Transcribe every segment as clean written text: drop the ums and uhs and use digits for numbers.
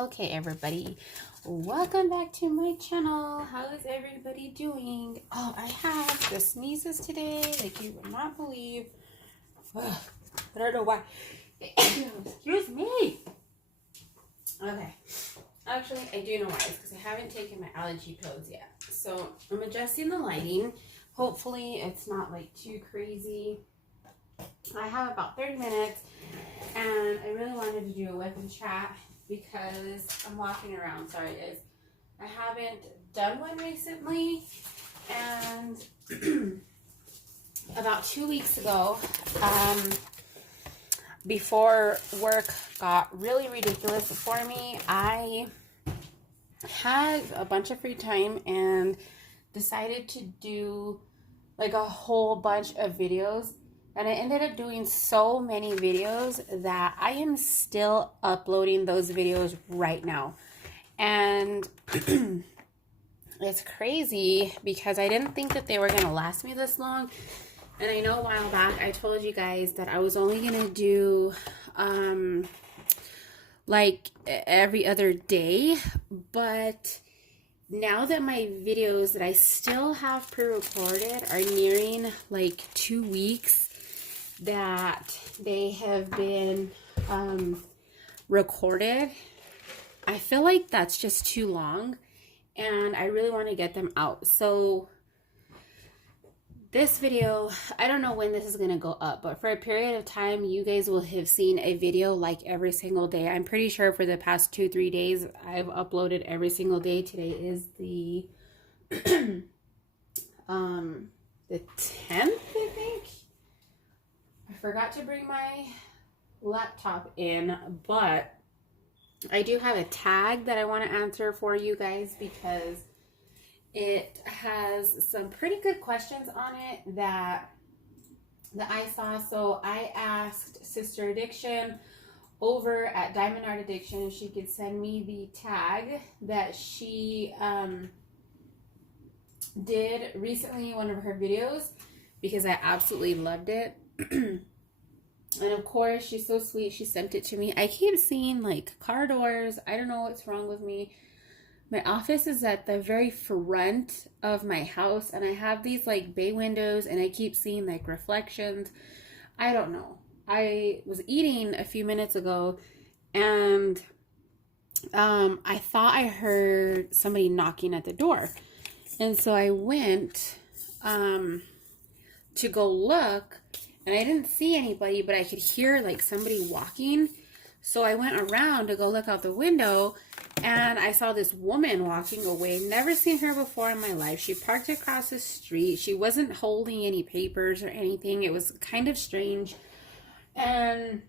Okay, everybody, welcome back to my channel. How is everybody doing? Oh, I have the sneezes today like you would not believe. Ugh, I don't know why. Excuse me. Okay, actually I do know why. It's because I haven't taken my allergy pills yet. So I'm adjusting the lighting. Hopefully it's not like too crazy. I have about 30 minutes and I really wanted to do a WIP Chat because I'm walking around. Sorry guys, I haven't done one recently, and about 2 weeks ago, before work got really ridiculous for me, I had a bunch of free time and decided to do like a whole bunch of videos. And I ended up doing so many videos that I am still uploading those videos right now. And it's crazy because I didn't think that they were going to last me this long. And I know a while back I told you guys that I was only going to do like every other day. But now that my videos that I still have pre-recorded are nearing like 2 weeks that they have been recorded, I feel like that's just too long and I really want to get them out. So this video, I don't know when this is going to go up, but for a period of time you guys will have seen a video like every single day. I'm pretty sure for the past 2-3 days I've uploaded every single day. Today is the the 10th, I think. I forgot to bring my laptop in, but I do have a tag that I want to answer for you guys because it has some pretty good questions on it that I saw. So I asked Sister Addiction over at Diamond Art Addiction if she could send me the tag that she did recently in one of her videos because I absolutely loved it. And of course, she's so sweet. She sent it to me. I keep seeing like car doors. I don't know what's wrong with me. My office is at the very front of my house, and I have these like bay windows, and I keep seeing like reflections. I don't know. I was eating a few minutes ago, and I thought I heard somebody knocking at the door, and so I went to go look. And I didn't see anybody, but I could hear like somebody walking. So I went around to go look out the window and I saw this woman walking away. Never seen her before in my life. She parked across the street. She wasn't holding any papers or anything. It was kind of strange. And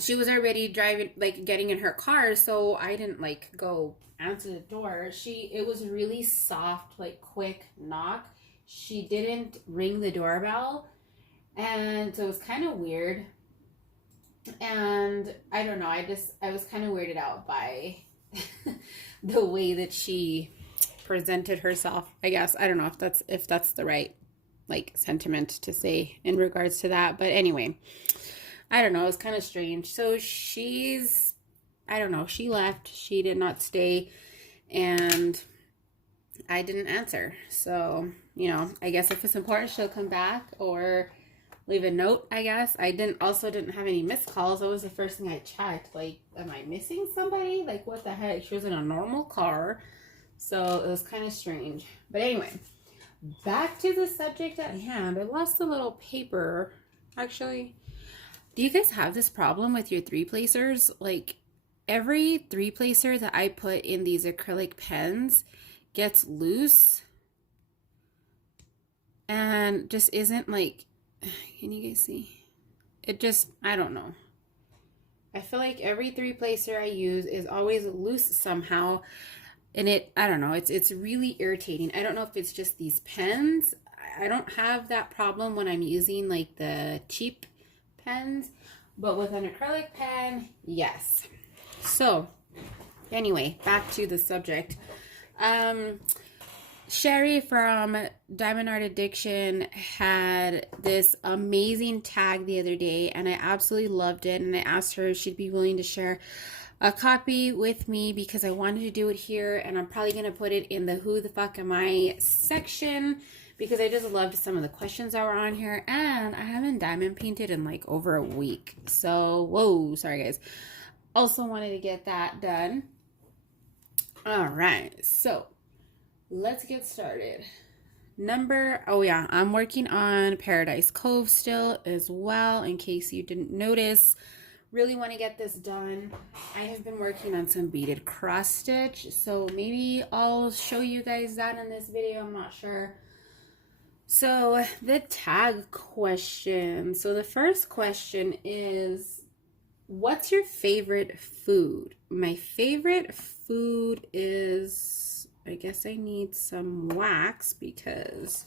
she was already driving, like getting in her car. So I didn't like go answer the door. It was a really soft, like quick knock. She didn't ring the doorbell. And so it was kind of weird. And I don't know, I was kind of weirded out by the way that she presented herself, I guess. I don't know if that's the right like sentiment to say in regards to that. But anyway, I don't know, it was kind of strange. So I don't know, she left. She did not stay. And I didn't answer. So, you know, I guess if it's important, she'll come back or leave a note, I guess. I didn't have any missed calls. That was the first thing I checked. Like, am I missing somebody? Like, what the heck? She was in a normal car. So it was kind of strange. But anyway, back to the subject at hand. I lost a little paper. Actually, do you guys have this problem with your 3-placers? Like, every 3-placer that I put in these acrylic pens gets loose and just isn't like, can you guys see? It just, I don't know. I feel like every 3-placer I use is always loose somehow. And I don't know, it's really irritating. I don't know if it's just these pens. I don't have that problem when I'm using like the cheap pens. But with an acrylic pen, yes. So, anyway, back to the subject. Sherry from Diamond Art Addiction had this amazing tag the other day, and I absolutely loved it. And I asked her if she'd be willing to share a copy with me because I wanted to do it here, and I'm probably going to put it in the Who the Fuck Am I section because I just loved some of the questions that were on here, and I haven't diamond painted in like over a week. So, whoa, sorry guys. Also wanted to get that done. All right, so let's get started. I'm working on Paradise Cove still as well, in case you didn't notice. Really want to get this done. I have been working on some beaded cross stitch, so maybe I'll show you guys that in this video. I'm not sure. So the tag question. So the first question is, what's your favorite food? My favorite food is, I guess I need some wax because,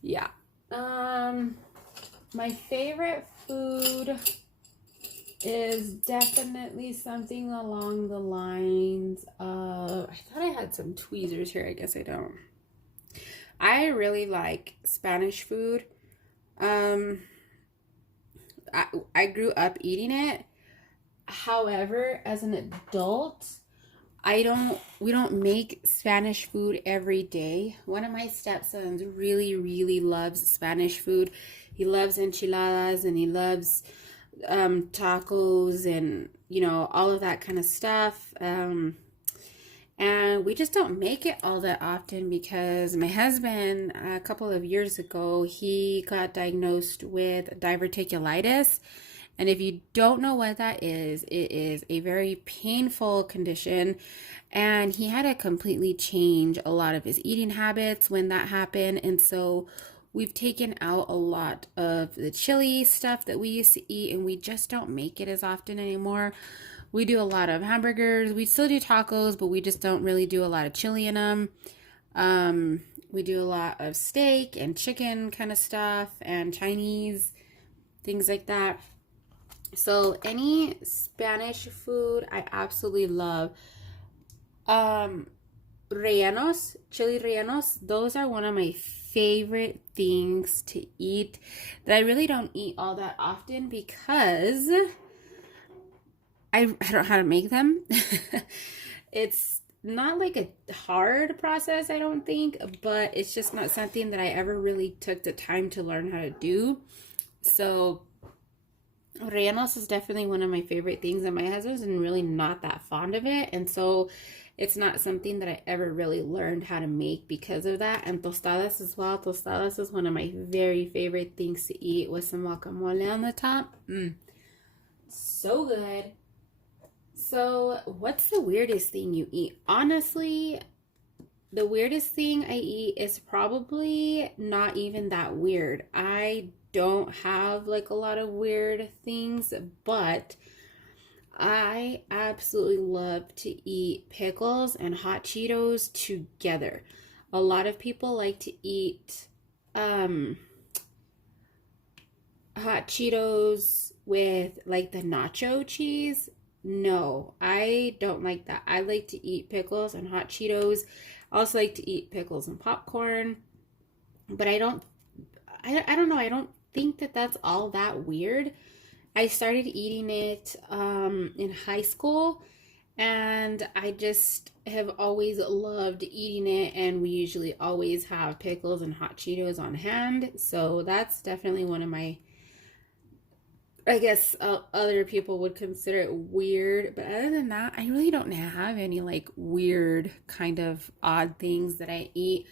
yeah. My favorite food is definitely something along the lines of, I thought I had some tweezers here. I guess I don't. I really like Spanish food. I grew up eating it. However, as an adult, we don't make Spanish food every day. One of my stepsons really, really loves Spanish food. He loves enchiladas and he loves tacos and, all of that kind of stuff. And we just don't make it all that often because my husband, a couple of years ago, he got diagnosed with diverticulitis. And if you don't know what that is, it is a very painful condition. And he had to completely change a lot of his eating habits when that happened. And so we've taken out a lot of the chili stuff that we used to eat, and we just don't make it as often anymore. We do a lot of hamburgers. We still do tacos, but we just don't really do a lot of chili in them. We do a lot of steak and chicken kind of stuff and Chinese, things like that. So any Spanish food I absolutely love. Rellenos, chili rellenos, those are one of my favorite things to eat that I really don't eat all that often because I don't know how to make them. It's not like a hard process, I don't think, but it's just not something that I ever really took the time to learn how to do. So rellenos is definitely one of my favorite things, and my husband's really not that fond of it, and so it's not something that I ever really learned how to make because of that. And tostadas as well. Tostadas is one of my very favorite things to eat with some guacamole on the top. So good. So what's the weirdest thing you eat? Honestly, the weirdest thing I eat is probably not even that weird. I don't have like a lot of weird things, but I absolutely love to eat pickles and hot Cheetos together. A lot of people like to eat hot Cheetos with like the nacho cheese. No, I don't like that. I like to eat pickles and hot Cheetos. I also like to eat pickles and popcorn. But I don't know. I don't think that that's all that weird. I started eating it in high school, and I just have always loved eating it, and we usually always have pickles and hot Cheetos on hand, so that's definitely one of my, I guess other people would consider it weird, but other than that, I really don't have any like weird kind of odd things that I eat.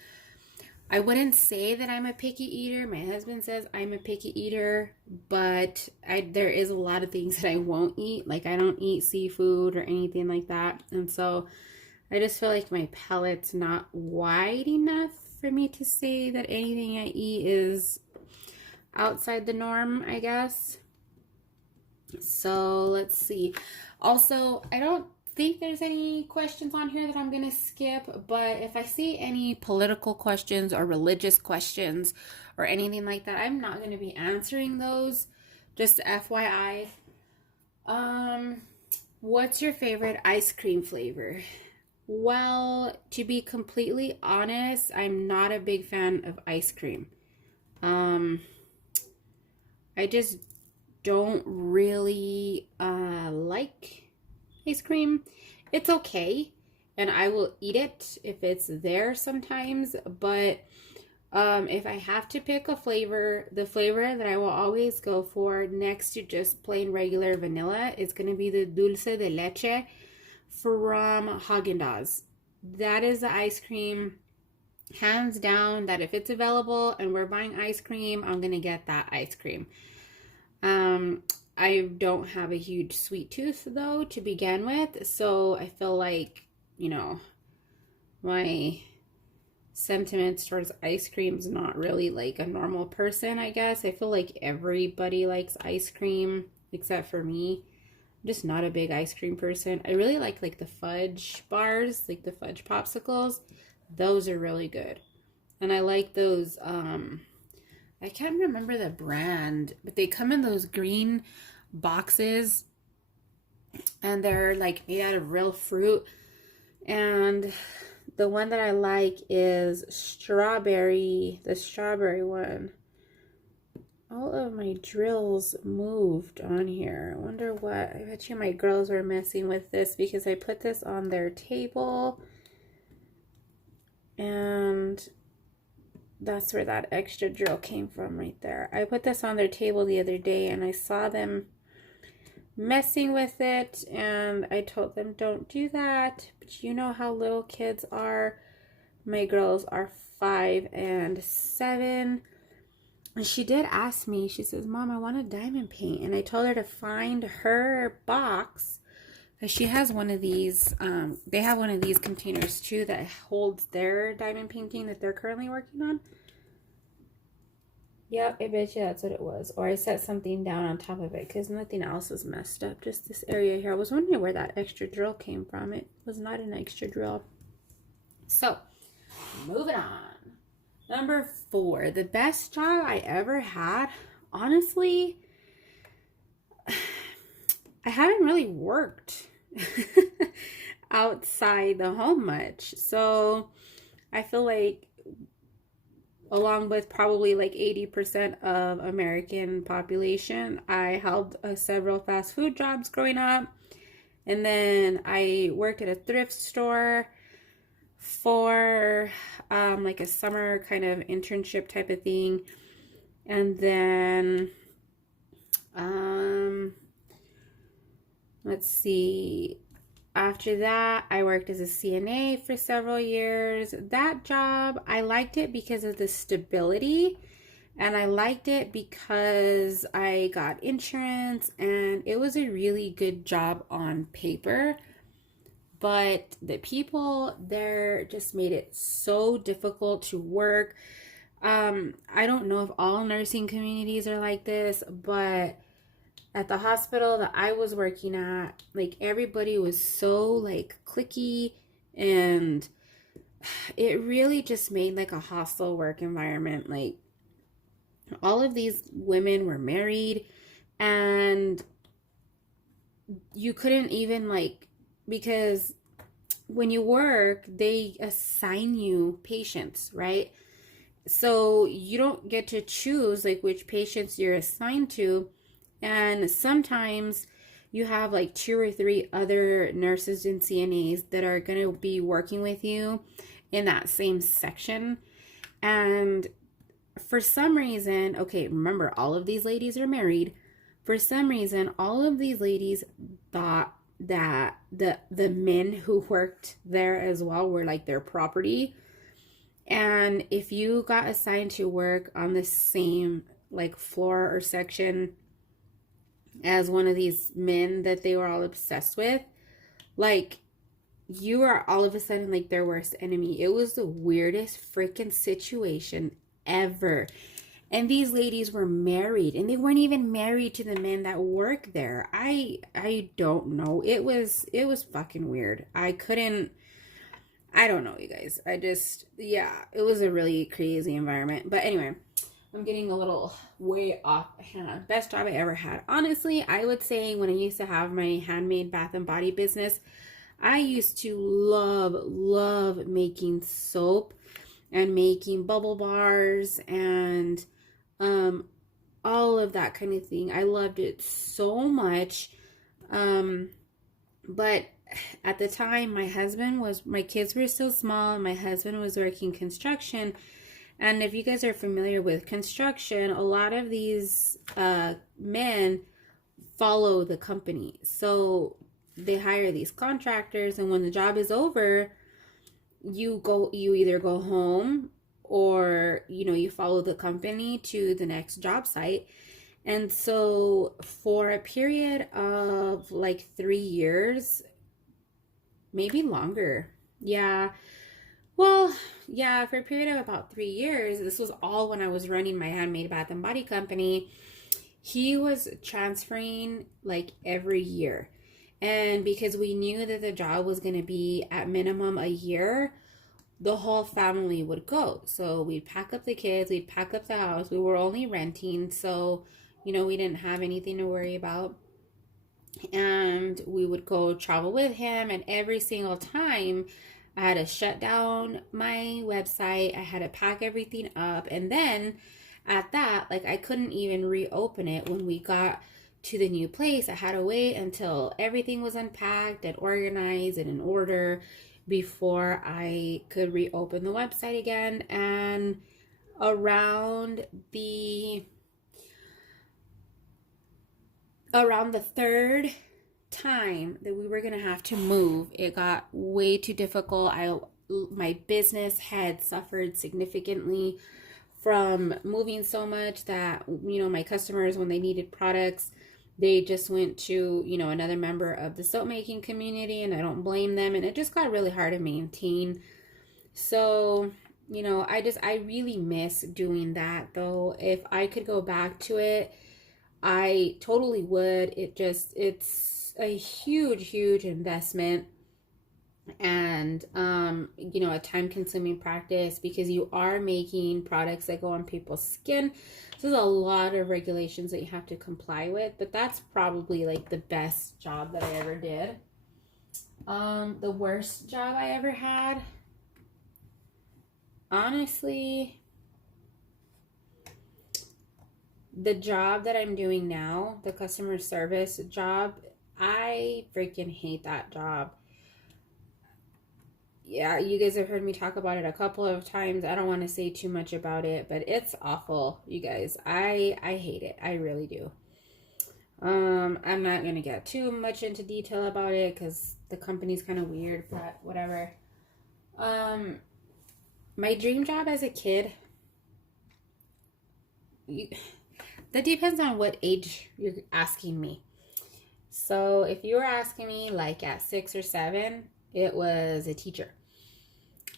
I wouldn't say that I'm a picky eater. My husband says I'm a picky eater, but there is a lot of things that I won't eat. Like I don't eat seafood or anything like that. And so I just feel like my palate's not wide enough for me to say that anything I eat is outside the norm, I guess. So let's see. Also, I don't think there's any questions on here that I'm going to skip, but if I see any political questions or religious questions or anything like that, I'm not going to be answering those. Just FYI. What's your favorite ice cream flavor? Well, to be completely honest, I'm not a big fan of ice cream. I just don't really like ice cream. It's okay, and I will eat it if it's there sometimes, but if I have to pick a flavor, the flavor that I will always go for next to just plain regular vanilla is going to be the dulce de leche from Haagen-Dazs. That is the ice cream, hands down, that if it's available and we're buying ice cream, I'm going to get that ice cream. I don't have a huge sweet tooth though to begin with, so I feel like, my sentiments towards ice cream is not really like a normal person, I guess. I feel like everybody likes ice cream except for me. I'm just not a big ice cream person. I really like the fudge bars, like the fudge popsicles. Those are really good. And I like those, I can't remember the brand, but they come in those green boxes and they're like made out of real fruit. And the one that I like is the strawberry one. All of my drills moved on here. I wonder what, I bet you my girls were messing with this because I put this on their table. And that's where that extra drill came from right there. I put this on their table the other day and I saw them messing with it, and I told them don't do that. But you know how little kids are. My girls are 5 and 7, and she did ask me, she says, Mom, I want a diamond paint. And I told her to find her box, because she has one of these, they have one of these containers too that holds their diamond painting that they're currently working on. Yep, I bet you that's what it was. Or I set something down on top of it because nothing else is messed up. Just this area here. I was wondering where that extra drill came from. It was not an extra drill. So, moving on. Number 4. The best job I ever had. Honestly, I haven't really worked outside the home much. So, I feel like along with probably like 80% of American population, I held several fast food jobs growing up. And then I worked at a thrift store for like a summer kind of internship type of thing. And then, let's see. After that, I worked as a CNA for several years. That job, I liked it because of the stability, and I liked it because I got insurance, and it was a really good job on paper. But the people there just made it so difficult to work. I don't know if all nursing communities are like this, but at the hospital that I was working at, like everybody was so like cliquey, and it really just made like a hostile work environment. Like all of these women were married, and you couldn't even like, because when you work, they assign you patients, right? So you don't get to choose like which patients you're assigned to. And sometimes you have like 2 or 3 other nurses and CNAs that are going to be working with you in that same section. And for some reason, okay, remember, all of these ladies are married. For some reason, all of these ladies thought that the men who worked there as well were like their property. And if you got assigned to work on the same like floor or section as one of these men that they were all obsessed with, like you are all of a sudden like their worst enemy. It was the weirdest freaking situation ever. And these ladies were married, and they weren't even married to the men that work there. I don't know. It was fucking weird. I don't know, you guys. Yeah, it was a really crazy environment. But anyway, I'm getting a little way off hand. Best job I ever had. Honestly, I would say when I used to have my handmade bath and body business, I used to love making soap and making bubble bars and all of that kind of thing. I loved it so much. But at the time, my kids were still small, and my husband was working construction. And if you guys are familiar with construction, a lot of these men follow the company. So they hire these contractors, and when the job is over, you either go home, or you follow the company to the next job site. And so for a period of like 3 years, maybe longer. Yeah. Well, yeah, for a period of about 3 years, this was all when I was running my handmade bath and body company. He was transferring like every year. And because we knew that the job was going to be at minimum a year, the whole family would go. So we'd pack up the kids, we'd pack up the house. We were only renting, so we didn't have anything to worry about. And we would go travel with him, and every single time I had to shut down my website. I had to pack everything up, and then at that, like, I couldn't even reopen it when we got to the new place. I had to wait until everything was unpacked and organized and in order before I could reopen the website again. And around the third time that we were gonna have to move, it got way too difficult. My business had suffered significantly from moving so much that my customers, when they needed products, they just went to another member of the soap making community, and I don't blame them. And it just got really hard to maintain. So I really miss doing that, though. If I could go back to it, I totally would. It's a huge investment, and a time-consuming practice, because you are making products that go on people's skin. So there's a lot of regulations that you have to comply with, but that's probably like the best job that I ever did. The worst job I ever had, honestly, the job that I'm doing now, the customer service job, I freaking hate that job. Yeah, you guys have heard me talk about it a couple of times. I don't want to say too much about it, but it's awful, you guys. I hate it. I really do. I'm not going to get too much into detail about it because the company's kind of weird, but whatever. My dream job as a kid, that depends on what age you're asking me. So if you were asking me like at 6 or 7, it was a teacher.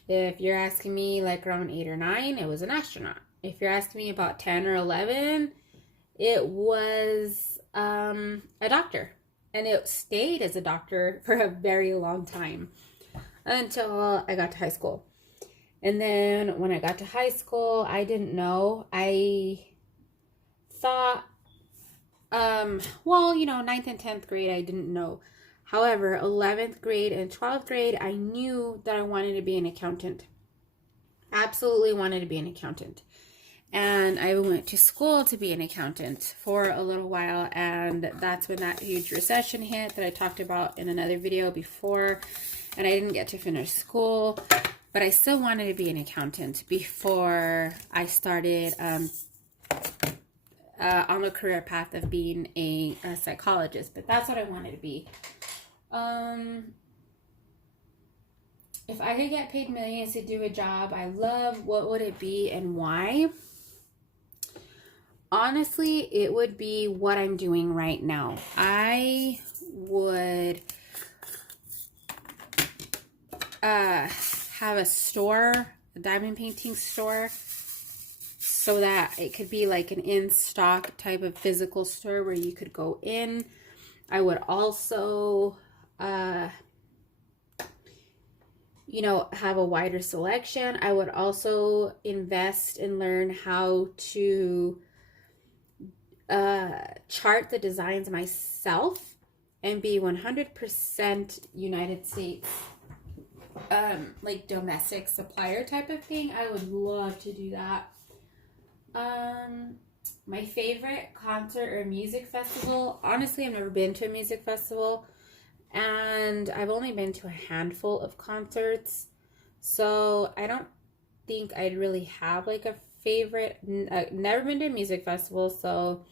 If you're asking me like around 8 or 9, it was an astronaut. If you're asking me about 10 or 11, it was a doctor. And it stayed as a doctor for a very long time until I got to high school. And then when I got to high school, I didn't know. I thought, 9th and 10th grade, I didn't know. However, 11th grade and 12th grade, I knew that I wanted to be an accountant. Absolutely wanted to be an accountant. And I went to school to be an accountant for a little while, and that's when that huge recession hit that I talked about in another video before, and I didn't get to finish school, but I still wanted to be an accountant before I started on the career path of being a psychologist. But that's what I wanted to be. If I could get paid millions to do a job I love, what would it be and why? Honestly, it would be what I'm doing right now. I would have a store, a diamond painting store, so that it could be like an in-stock type of physical store where you could go in. I would also have a wider selection. I would also invest and learn how to chart the designs myself and be 100% United States, like domestic supplier type of thing. I would love to do that. My favorite concert or music festival, honestly, I've never been to a music festival. And I've only been to a handful of concerts. So I don't think I'd really have like a favorite. I've never been to a music festival, so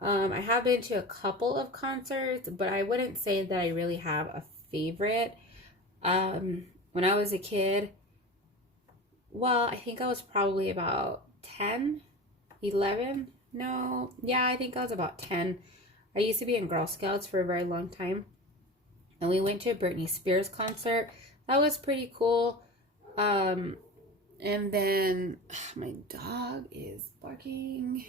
I have been to a couple of concerts, but I wouldn't say that I really have a favorite. When I was a kid, well, I think I was probably about 10, 11. No, yeah, I think I was about 10. I used to be in Girl Scouts for a very long time, and we went to a Britney Spears concert. That was pretty cool. And then my dog is barking.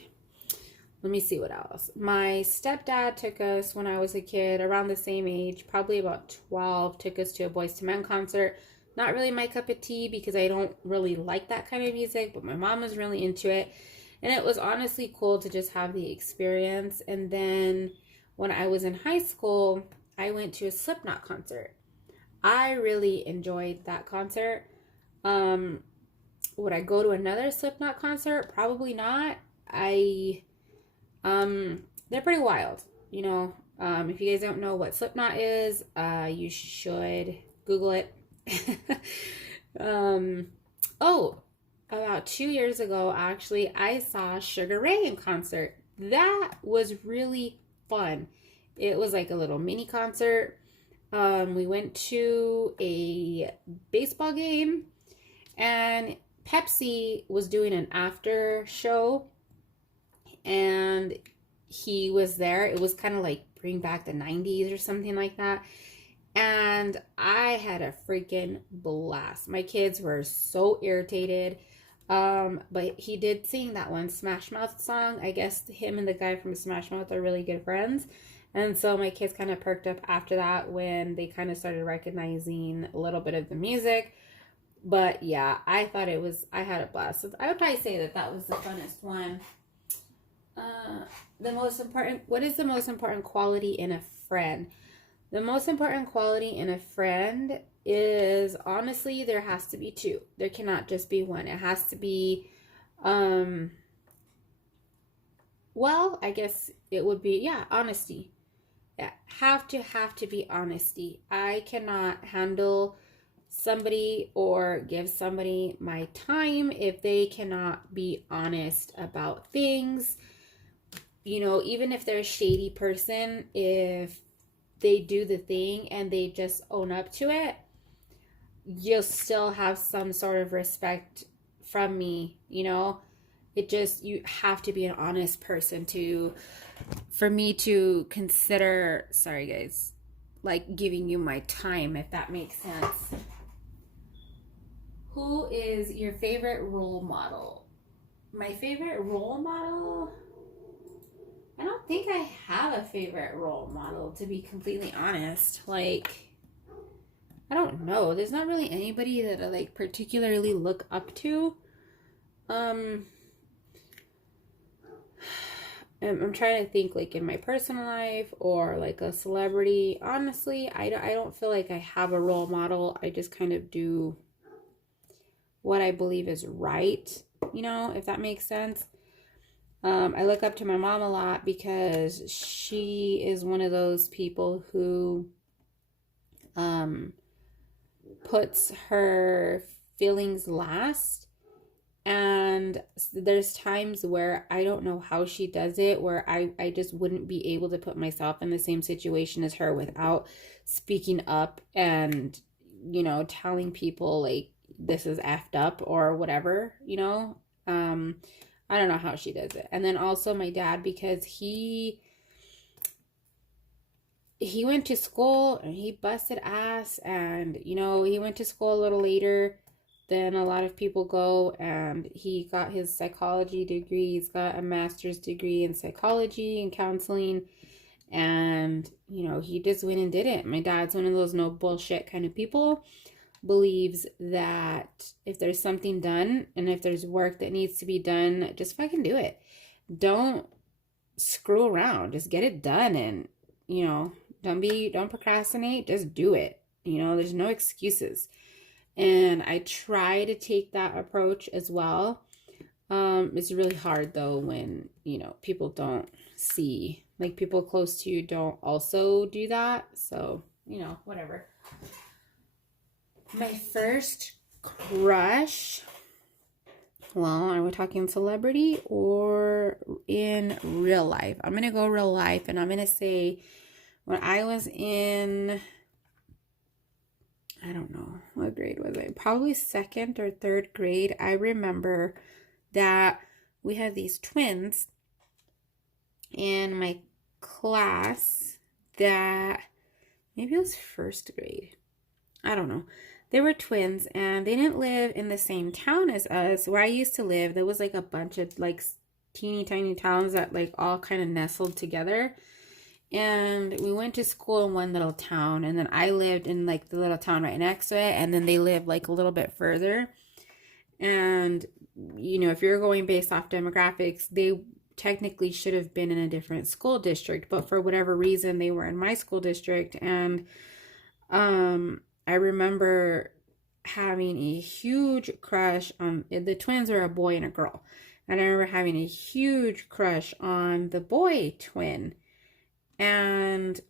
Let me see what else. My stepdad took us when I was a kid, around the same age, probably about 12, took us to a Boyz II Men concert. Not really my cup of tea because I don't really like that kind of music, but my mom was really into it. And it was honestly cool to just have the experience. And then when I was in high school, I went to a Slipknot concert. I really enjoyed that concert. Would I go to another Slipknot concert? Probably not. They're pretty wild, you know. If you guys don't know what Slipknot is, you should Google it. About 2 years ago, actually, I saw Sugar Ray in concert. That was really fun. It was like a little mini concert. We went to a baseball game, and Pepsi was doing an after show, and he was there. It was kind of like bring back the 90s or something like that. And I had a freaking blast. My kids were so irritated. But he did sing that one Smash Mouth song. I guess him and the guy from Smash Mouth are really good friends. And so my kids kind of perked up after that when they kind of started recognizing a little bit of the music. But yeah, I had a blast. So I would probably say that was the funnest one. What is the most important quality in a friend? The most important quality in a friend is, honestly, there has to be two. There cannot just be one. It has to be, well, I guess it would be, yeah, honesty. Yeah, have to be honesty. I cannot handle somebody or give somebody my time if they cannot be honest about things. You know, even if they're a shady person, if they do the thing and they just own up to it, you'll still have some sort of respect from me, you know? You have to be an honest person for me to consider, sorry guys, like giving you my time, if that makes sense. Who is your favorite role model? My favorite role model? I don't think I have a favorite role model, to be completely honest. Like, I don't know. There's not really anybody that I like particularly look up to. I'm trying to think like in my personal life or like a celebrity. Honestly, I don't feel like I have a role model. I just kind of do what I believe is right, you know, if that makes sense. I look up to my mom a lot because she is one of those people who puts her feelings last. And there's times where I don't know how she does it, where I just wouldn't be able to put myself in the same situation as her without speaking up and, you know, telling people like this is effed up or whatever, you know. I don't know how she does it. And then also my dad, because he went to school and he busted ass, and, you know, he went to school a little later than a lot of people go, and he got his psychology degree. He's got a master's degree in psychology and counseling, and, you know, he just went and did it. My dad's one of those no bullshit kind of people. Believes that if there's something done and if there's work that needs to be done, just fucking do it. Don't screw around. Just get it done, and, you know, don't procrastinate. Just do it. You know, there's no excuses. And I try to take that approach as well. It's really hard though when, you know, people don't see, like people close to you don't also do that. So whatever. My first crush, well, are we talking celebrity or in real life? I'm going to go real life, and I'm going to say when I was in, I don't know, what grade was I? Probably second or third grade. I remember that we had these twins in my class that maybe it was first grade. I don't know. They were twins, and they didn't live in the same town as us. Where I used to live, there was like a bunch of like teeny tiny towns that like all kind of nestled together. And we went to school in one little town, and then I lived in like the little town right next to it, and then they lived like a little bit further. And if you're going based off demographics, they technically should have been in a different school district, but for whatever reason they were in my school district. And I remember having a huge crush on the twins. Are a boy and a girl, and I remember having a huge crush on the boy twin. And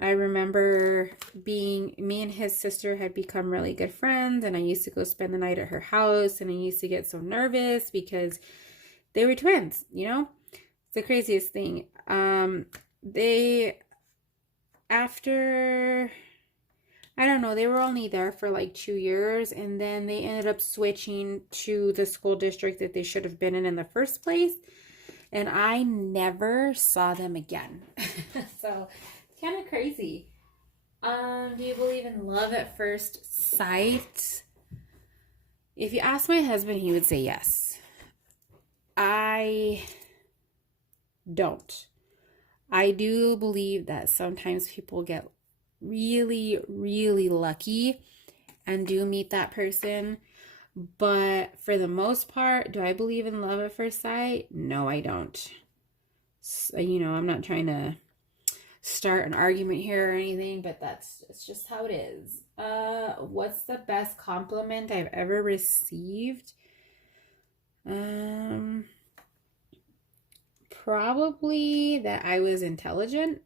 I remember me and his sister had become really good friends, and I used to go spend the night at her house, and I used to get so nervous because they were twins, It's the craziest thing. After, I don't know, they were only there for like 2 years, and then they ended up switching to the school district that they should have been in the first place, and I never saw them again. So it's kind of crazy. Do you believe in love at first sight? If you ask my husband, he would say yes. I don't. I do believe that sometimes people get really, really lucky and do meet that person. But for the most part, do I believe in love at first sight? No, I don't. I'm not trying to start an argument here or anything, but it's just how it is. What's the best compliment I've ever received? Probably that I was intelligent.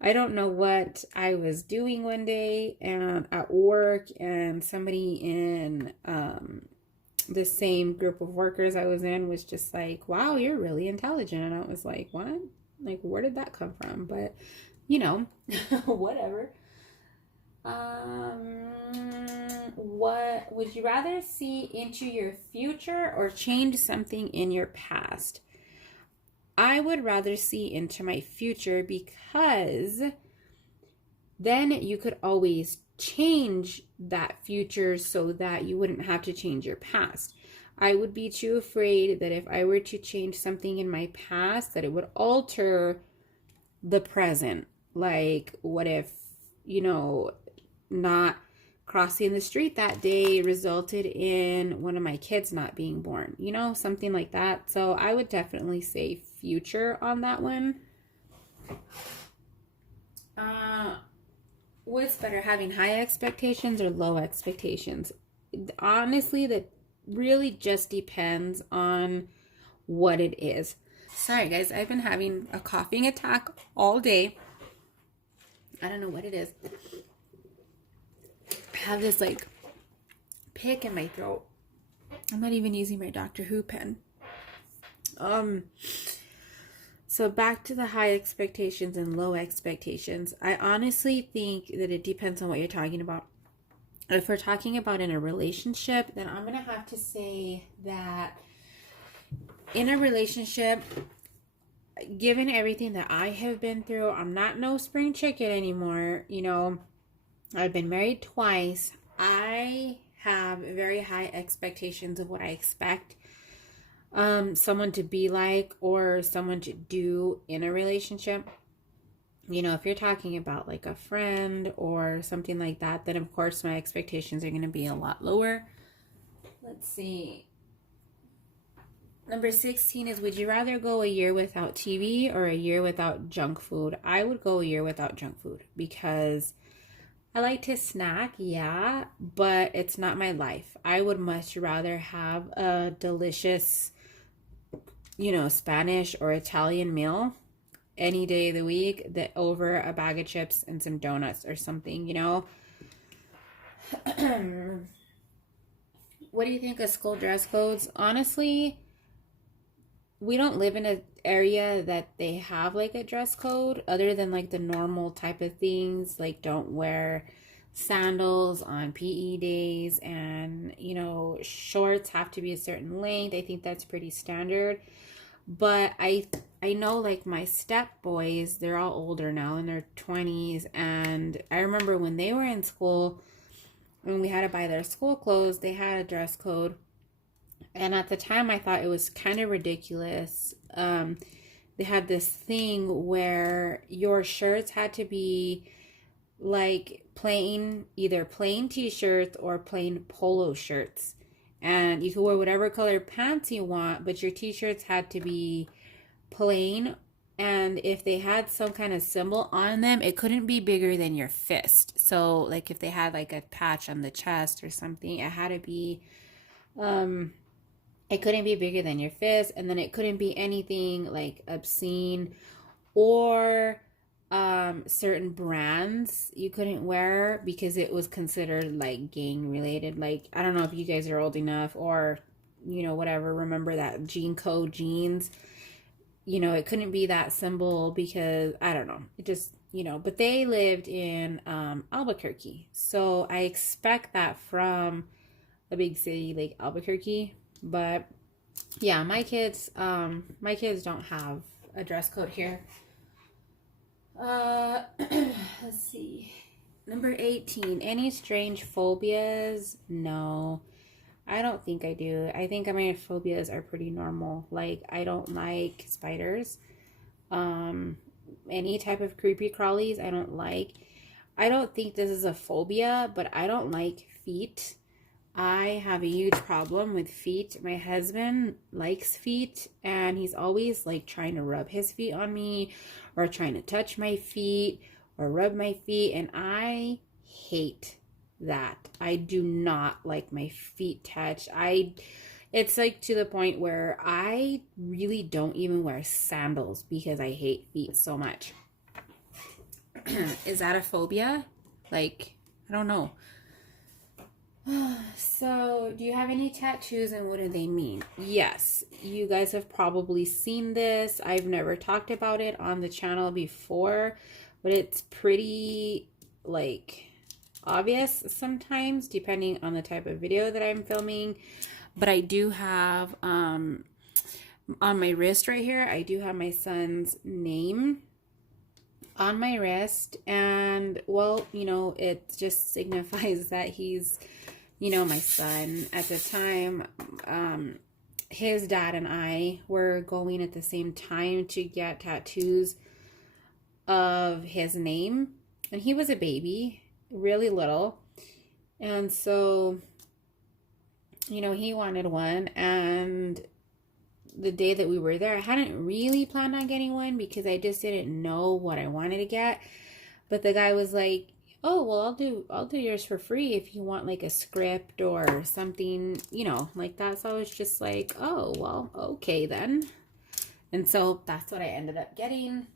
I don't know what I was doing one day and at work, and somebody in the same group of workers I was in was just like, wow, you're really intelligent. And I was like, what? Like, where did that come from? But, whatever. What would you rather see into your future or change something in your past? I would rather see into my future, because then you could always change that future so that you wouldn't have to change your past. I would be too afraid that if I were to change something in my past, that it would alter the present. Like, what if, not crossing the street that day resulted in one of my kids not being born, something like that. So I would definitely say future on that one. What's better, having high expectations or low expectations? Honestly, that really just depends on what it is. Sorry guys, I've been having a coughing attack all day. I don't know what it is. I have this like pick in my throat. I'm not even using my Doctor Who pen. So back to the high expectations and low expectations. I honestly think that it depends on what you're talking about. If we're talking about in a relationship, then I'm going to have to say that in a relationship, given everything that I have been through, I'm not no spring chicken anymore. I've been married twice. I have very high expectations of what I expect someone to be like or someone to do in a relationship. If you're talking about like a friend or something like that, then of course my expectations are going to be a lot lower. Let's see. Number 16 is, would you rather go a year without TV or a year without junk food? I would go a year without junk food because I like to snack, yeah, but it's not my life. I would much rather have a delicious, Spanish or Italian meal any day of the week that over a bag of chips and some donuts or something, you know? What do you think of school dress codes? Honestly, we don't live in an area that they have like a dress code other than like the normal type of things, like don't wear sandals on PE days, and you know, shorts have to be a certain length. I think that's pretty standard. But I know like my step boys, they're all older now in their 20s, and I remember when they were in school, when we had to buy their school clothes, they had a dress code. And at the time, I thought it was kind of ridiculous. They had this thing where your shirts had to be like plain, either plain t-shirts or plain polo shirts. And you could wear whatever color pants you want, but your t-shirts had to be plain. And if they had some kind of symbol on them, it couldn't be bigger than your fist. So like if they had like a patch on the chest or something, it had to be, it couldn't be bigger than your fist. And then it couldn't be anything like obscene or certain brands you couldn't wear because it was considered like gang related. Like, I don't know if you guys are old enough or, you know, whatever, remember that Jean Code jeans. You know, it couldn't be that symbol because, I don't know, it just, you know, but they lived in Albuquerque. So I expect that from a big city like Albuquerque. But yeah, my kids don't have a dress code here. Let's see. Number 18, any strange phobias? No. I don't think I do. I think my phobias are pretty normal. Like, I don't like spiders. Any type of creepy crawlies, I don't like. I don't think this is a phobia, but I don't like feet. I have a huge problem with feet. My husband likes feet, and he's always like trying to rub his feet on me or trying to touch my feet or rub my feet, and I hate that. I do not like my feet touched. It's like to the point where I really don't even wear sandals because I hate feet so much. Is that a phobia? Like, I don't know. So, do you have any tattoos and what do they mean? Yes, you guys have probably seen this. I've never talked about it on the channel before, but it's pretty like obvious sometimes depending on the type of video that I'm filming. But I do have on my wrist right here, I do have my son's name on my wrist, and well, you know, it just signifies that he's, you know, my son. At the time, his dad and I were going at the same time to get tattoos of his name, and he was a baby, really little, and so, you know, he wanted one, and the day that we were there, I hadn't really planned on getting one because I just didn't know what I wanted to get, but the guy was like, oh, well, I'll do yours for free if you want like a script or something, you know, like that. So I was just like, oh, well, okay then. And so that's what I ended up getting.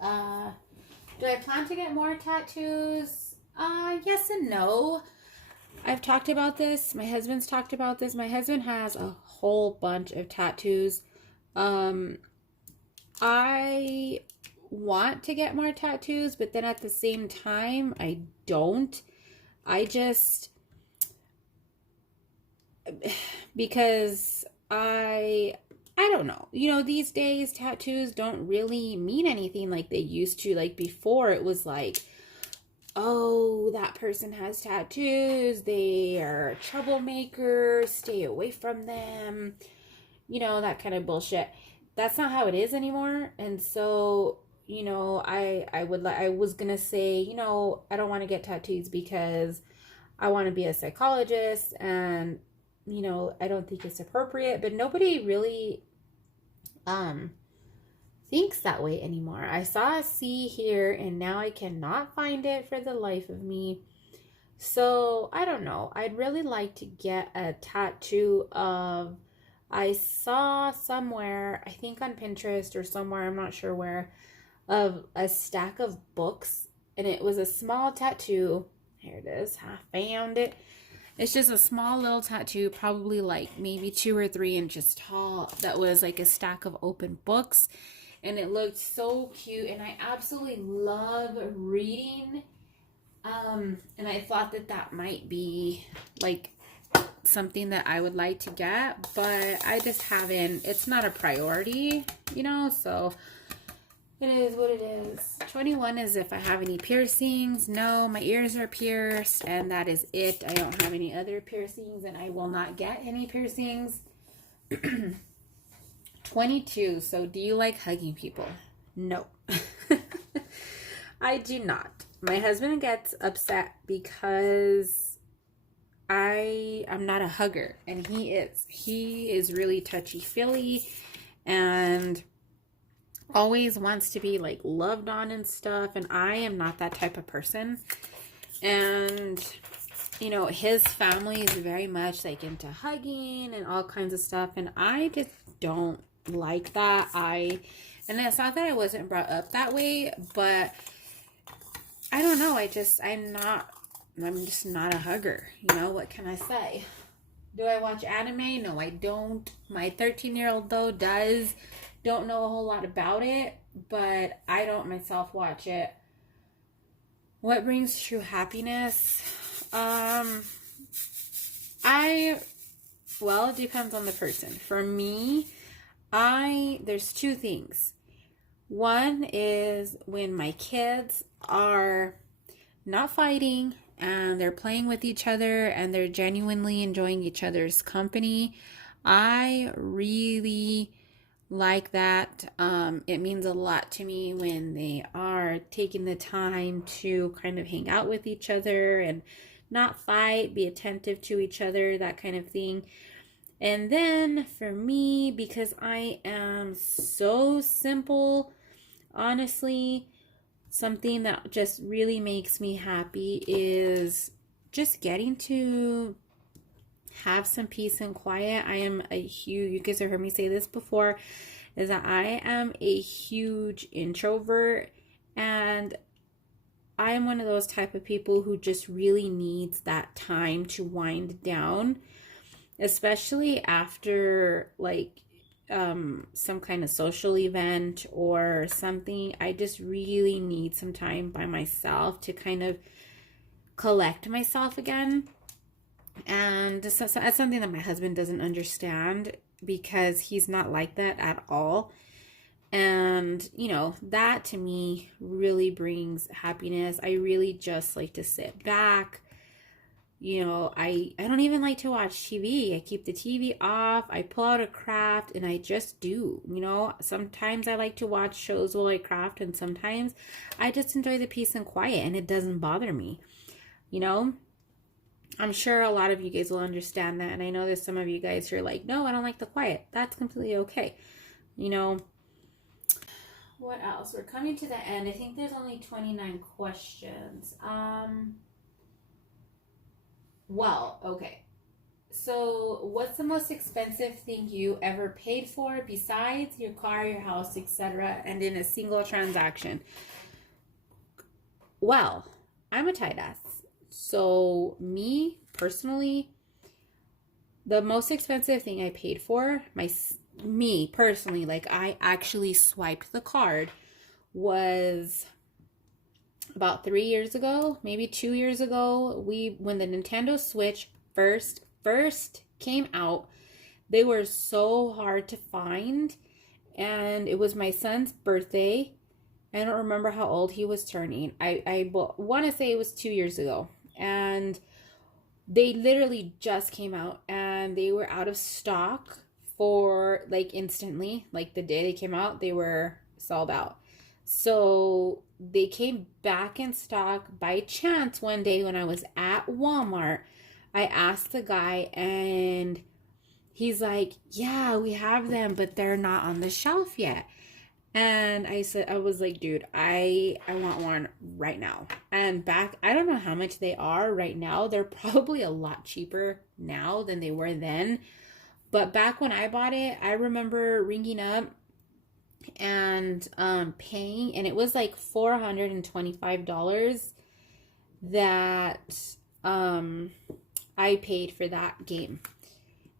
Do I plan to get more tattoos? Yes and no. I've talked about this. My husband's talked about this. My husband has a whole bunch of tattoos. I want to get more tattoos, but then at the same time, I don't. I just, because I don't know. You know, these days tattoos don't really mean anything like they used to. Like before, it was like, oh, that person has tattoos, they are a troublemaker, stay away from them, you know, that kind of bullshit. That's not how it is anymore. And so, you know, I was gonna say, you know, I don't want to get tattoos because I want to be a psychologist, and you know, I don't think it's appropriate, but nobody really thinks that way anymore. I saw a C here and now I cannot find it for the life of me. So I don't know. I'd really like to get a tattoo of I saw somewhere, I think on Pinterest or somewhere, I'm not sure where, of a stack of books, and it was a small tattoo. Here it is. I found it. It's just a small little tattoo, probably like maybe 2 or 3 inches tall, that was like a stack of open books. And it looked so cute, and I absolutely love reading. And I thought that that might be like something that I would like to get, but I just haven't, it's not a priority, so it is what it is. 21 is if I have any piercings. No, my ears are pierced, and that is it. I don't have any other piercings, and I will not get any piercings. 22, so do you like hugging people? No. I do not. My husband gets upset because I'm not a hugger, and he is. He is really touchy-feely and always wants to be like loved on and stuff, and I am not that type of person. And his family is very much like into hugging and all kinds of stuff, and I just don't like that. And it's not that I wasn't brought up that way, but I don't know, I'm just not a hugger. What can I say? Do I watch anime? No, I don't. My 13-year-old though does. Don't know a whole lot about it, but I don't myself watch it. What brings true happiness? Well, it depends on the person. For me, there's two things. One is when my kids are not fighting and they're playing with each other and they're genuinely enjoying each other's company. I really like that. It means a lot to me when they are taking the time to kind of hang out with each other and not fight, be attentive to each other, that kind of thing. And then for me, because I am so simple, honestly, something that just really makes me happy is just getting to have some peace and quiet. I am you guys have heard me say this before, is that I am a huge introvert, and I am one of those type of people who just really needs that time to wind down, especially after like some kind of social event or something. I just really need some time by myself to kind of collect myself again. And that's something that my husband doesn't understand, because he's not like that at all. And that to me really brings happiness. I really just like to sit back. I don't even like to watch TV. I keep the TV off. I pull out a craft and I just do. Sometimes I like to watch shows while I craft, and sometimes I just enjoy the peace and quiet, and it doesn't bother me. I'm sure a lot of you guys will understand that, and I know there's some of you guys who are like, no, I don't like the quiet. That's completely okay. What else? We're coming to the end. I think there's only 29 questions. Well, okay. So, what's the most expensive thing you ever paid for besides your car, your house, etc., and in a single transaction? Well, I'm a tight ass. So, me personally, the most expensive thing I paid for, me personally, like I actually swiped the card, was about 3 years ago, maybe 2 years ago. When the Nintendo Switch first came out, they were so hard to find, and it was my son's birthday. I don't remember how old he was turning. I want to say it was 2 years ago, and they literally just came out, and they were out of stock for like instantly. Like the day they came out, they were sold out. So they came back in stock by chance one day when I was at Walmart. I asked the guy, and he's like, yeah, we have them, but they're not on the shelf yet. And I was like, dude, I want one right now. And I don't know how much they are right now. They're probably a lot cheaper now than they were then. But back when I bought it, I remember ringing up and paying, and it was like $425 that I paid for that game.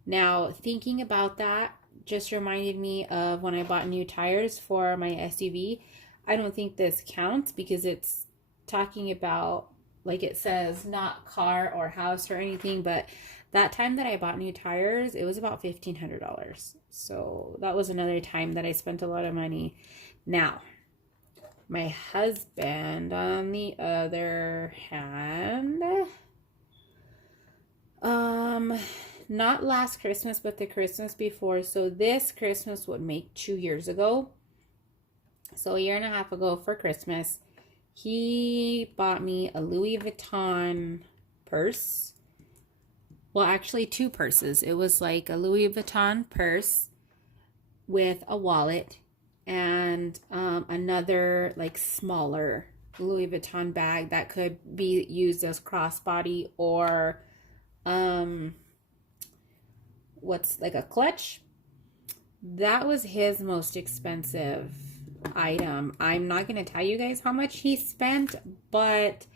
Now, thinking about that just reminded me of when I bought new tires for my SUV. I don't think this counts because it's talking about, like it says, not car or house or anything, but that time that I bought new tires, it was about $1,500. So that was another time that I spent a lot of money. Now, my husband, on the other hand, not last Christmas, but the Christmas before. So this Christmas would make 2 years ago. So a year and a half ago for Christmas, he bought me a Louis Vuitton purse. Well, actually 2 purses. It was like a Louis Vuitton purse with a wallet and another like smaller Louis Vuitton bag that could be used as crossbody or what's like a clutch. That was his most expensive item. I'm not going to tell you guys how much he spent, but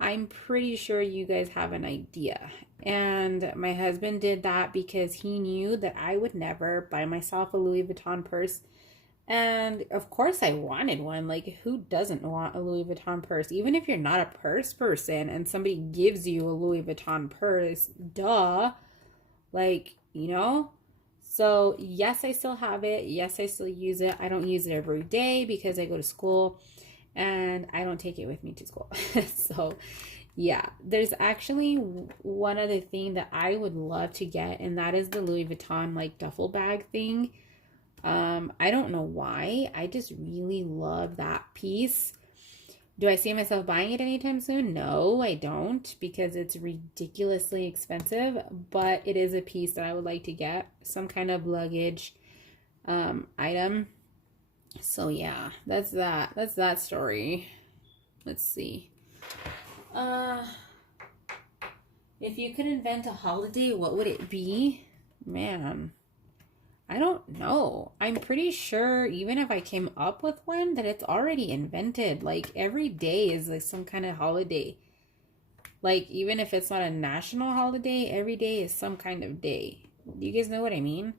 I'm pretty sure you guys have an idea. And my husband did that because he knew that I would never buy myself a Louis Vuitton purse. And of course I wanted one. Like, who doesn't want a Louis Vuitton purse? Even if you're not a purse person and somebody gives you a Louis Vuitton purse, duh. Like, you know? So yes, I still have it. Yes, I still use it. I don't use it every day because I go to school and I don't take it with me to school. So yeah, there's actually one other thing that I would love to get, and that is the Louis Vuitton like duffel bag thing. I don't know why. I just really love that piece. Do I see myself buying it anytime soon? No, I don't, because it's ridiculously expensive, but it is a piece that I would like to get, some kind of luggage item. So yeah, that's that. That's that story. Let's see. If you could invent a holiday, what would it be? Man, I don't know. I'm pretty sure even if I came up with one, that it's already invented. Like, every day is like some kind of holiday. Like, even if it's not a national holiday, every day is some kind of day. Do you guys know what I mean?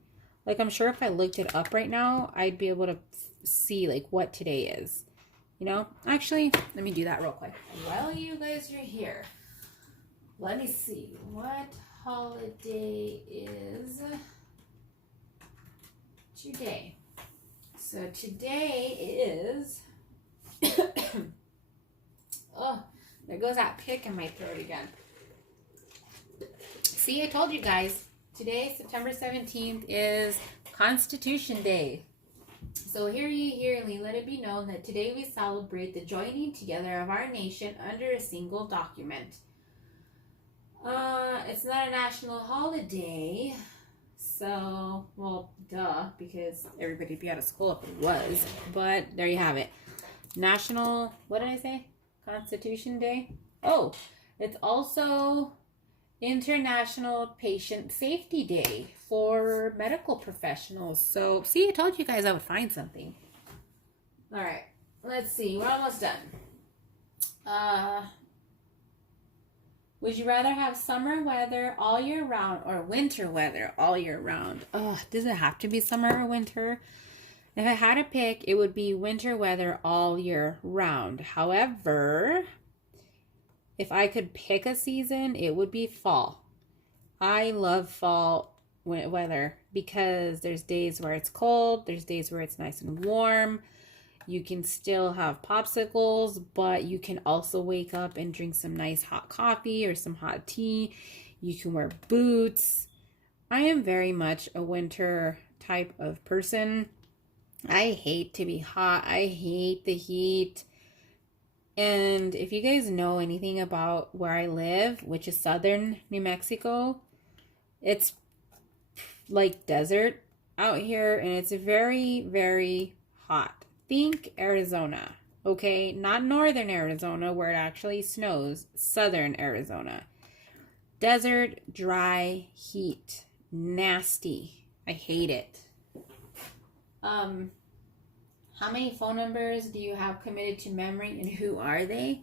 Like, I'm sure if I looked it up right now, I'd be able to see like what today is. You know? Actually, let me do that real quick. While you guys are here, let me see. What holiday is today? So today is oh, there goes that pick in my throat again. See, I told you guys, today, September 17th, is Constitution Day. So hear ye, hearly, let it be known that today we celebrate the joining together of our nation under a single document. It's not a national holiday, so, well, duh, because everybody'd be out of school if it was, but there you have it. National, what did I say? Constitution Day? Oh, it's also International Patient Safety Day for medical professionals. So, see, I told you guys I would find something. All right, let's see. We're almost done. Would you rather have summer weather all year round or winter weather all year round? Oh, does it have to be summer or winter? If I had to pick, it would be winter weather all year round. However, if I could pick a season, it would be fall. I love fall weather because there's days where it's cold, there's days where it's nice and warm. You can still have popsicles, but you can also wake up and drink some nice hot coffee or some hot tea. You can wear boots. I am very much a winter type of person. I hate to be hot. I hate the heat. And if you guys know anything about where I live, which is southern New Mexico, it's like desert out here, and it's very, very hot. Think Arizona, okay? Not northern Arizona where it actually snows. Southern Arizona. Desert, dry, heat. nasty. I hate it. How many phone numbers do you have committed to memory, and who are they?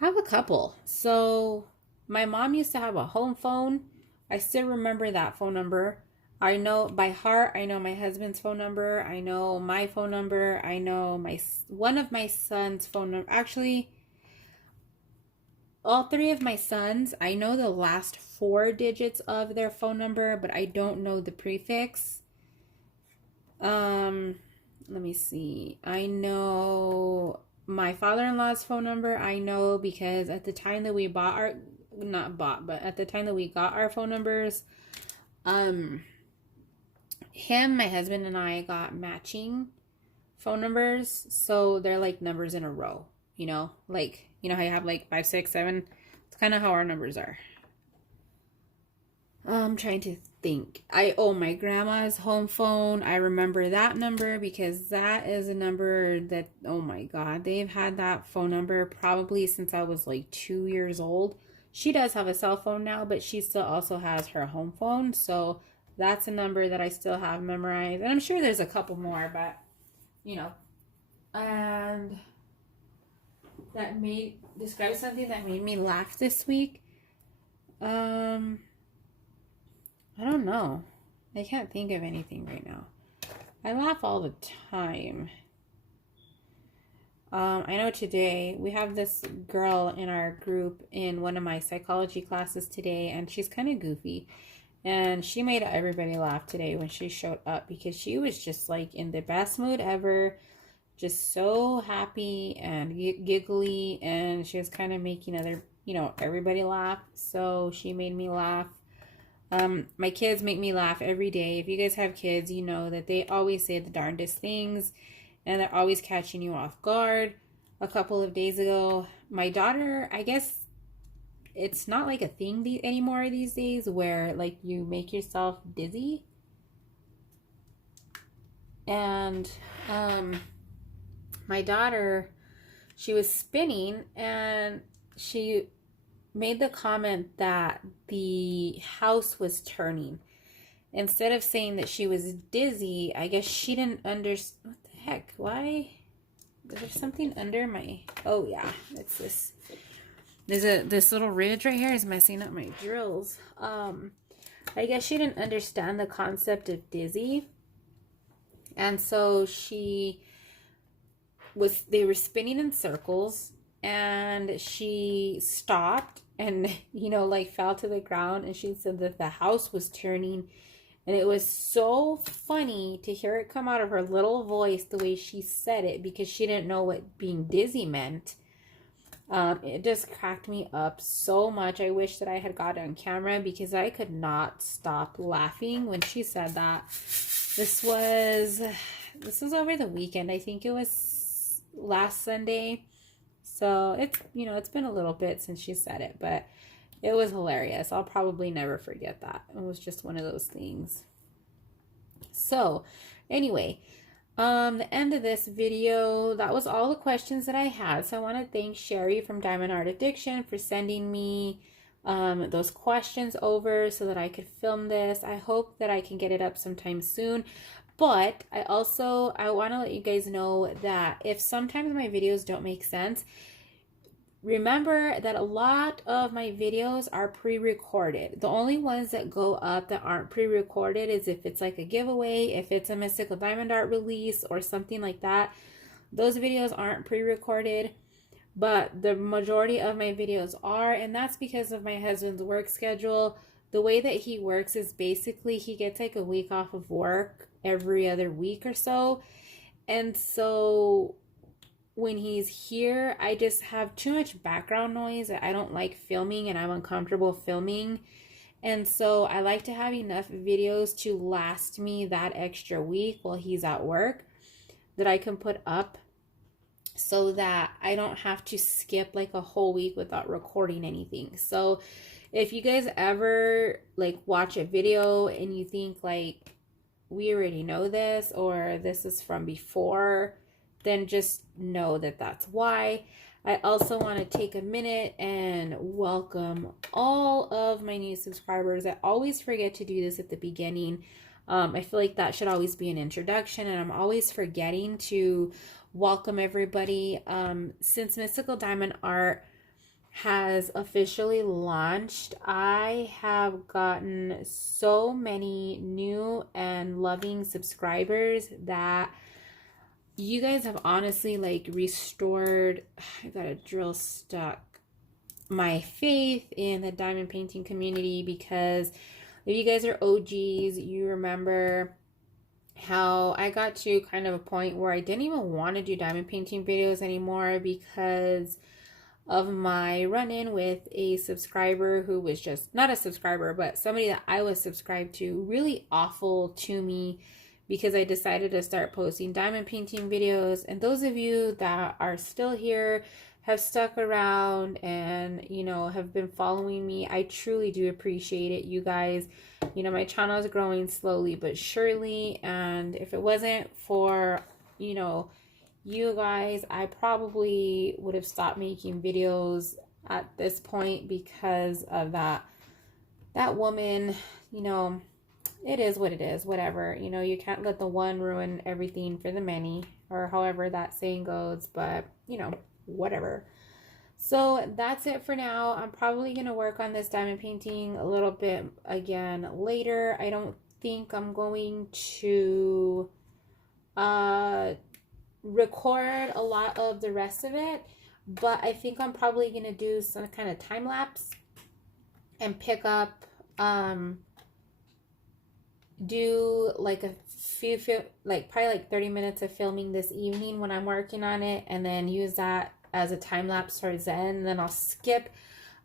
I have a couple. So my mom used to have a home phone. I still remember that phone number. I know by heart. I know my husband's phone number. I know my phone number. I know one of my son's phone number. Actually, all three of my sons, I know the last 4 digits of their phone number, but I don't know the prefix. Let me see. I know my father-in-law's phone number. I know because at the time that we bought our, not bought, but at the time that we got our phone numbers, him, my husband, and I got matching phone numbers. So they're like numbers in a row, you know, like, you know how you have like 5, 6, 7. It's kind of how our numbers are. I'm trying to think. My grandma's home phone. I remember that number because that is a number that, oh my God, they've had that phone number probably since I was like 2 years old. She does have a cell phone now, but she still also has her home phone. So that's a number that I still have memorized. And I'm sure there's a couple more, but you know. And that describe something that made me laugh this week. I don't know. I can't think of anything right now. I laugh all the time. I know today we have this girl in our group in one of my psychology classes today, and she's kind of goofy. And she made everybody laugh today when she showed up because she was just like in the best mood ever, just so happy and giggly, and she was kind of making everybody laugh. So she made me laugh. My kids make me laugh every day. If you guys have kids, you know that they always say the darndest things and they're always catching you off guard. A couple of days ago, my daughter, I guess it's not like a thing anymore these days where like you make yourself dizzy. And my daughter, she was spinning and she made the comment that the house was turning. Instead of saying that she was dizzy, I guess she didn't understand. What the heck? Why? Is there something under my... Oh, yeah. It's this. This little ridge right here is messing up my drills. I guess she didn't understand the concept of dizzy. And so they were spinning in circles, and she stopped and, fell to the ground, and she said that the house was turning. And it was so funny to hear it come out of her little voice the way she said it, because she didn't know what being dizzy meant. It just cracked me up so much. I wish that I had got it on camera because I could not stop laughing when she said that. This was over the weekend. I think it was last Sunday. So it's been a little bit since she said it, but it was hilarious. I'll probably never forget that. It was just one of those things. So anyway, the end of this video, that was all the questions that I had. So I want to thank Sherry from Diamond Art Addiction for sending me those questions over so that I could film this. I hope that I can get it up sometime soon. But I want to let you guys know that if sometimes my videos don't make sense, remember that a lot of my videos are pre-recorded. The only ones that go up that aren't pre-recorded is if it's like a giveaway, if it's a Mystical Diamond Art release or something like that. Those videos aren't pre-recorded, but the majority of my videos are, and that's because of my husband's work schedule. The way that he works is basically he gets like a week off of work every other week or so. And so when he's here, I just have too much background noise that I don't like filming, and I'm uncomfortable filming. And so I like to have enough videos to last me that extra week while he's at work that I can put up, so that I don't have to skip like a whole week without recording anything. So if you guys ever like watch a video and you think like, we already know this, or this is from before, then just know that that's why. I also want to take a minute and welcome all of my new subscribers. I always forget to do this at the beginning. I feel like that should always be an introduction, and I'm always forgetting to welcome everybody. Since Mystical Diamond Art has officially launched, I have gotten so many new and loving subscribers that you guys have honestly like restored, I got a drill stuck, my faith in the diamond painting community, because if you guys are OGs, you remember how I got to kind of a point where I didn't even want to do diamond painting videos anymore because of my run-in with a subscriber who was just not a subscriber, but somebody that I was subscribed to, really awful to me, because I decided to start posting diamond painting videos. And those of you that are still here, have stuck around, and have been following me, I truly do appreciate it, you guys. My channel is growing slowly but surely, and if it wasn't for you guys, I probably would have stopped making videos at this point because of that woman. It is what it is, whatever. You can't let the one ruin everything for the many, or however that saying goes, but whatever. So that's it for now. I'm probably going to work on this diamond painting a little bit again later. I don't think I'm going to record a lot of the rest of it, but I think I'm probably going to do some kind of time lapse and pick up do like a few probably like 30 minutes of filming this evening when I'm working on it, and then use that as a time lapse towards the end. And then I'll skip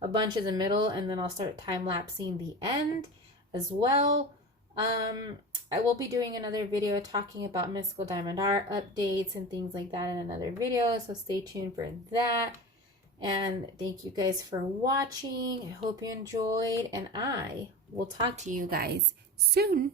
a bunch of the middle, and then I'll start time lapsing the end as well. I will be doing another video talking about Mystical Diamond Art updates and things like that in another video, so stay tuned for that. And thank you guys for watching. I hope you enjoyed, and I will talk to you guys soon.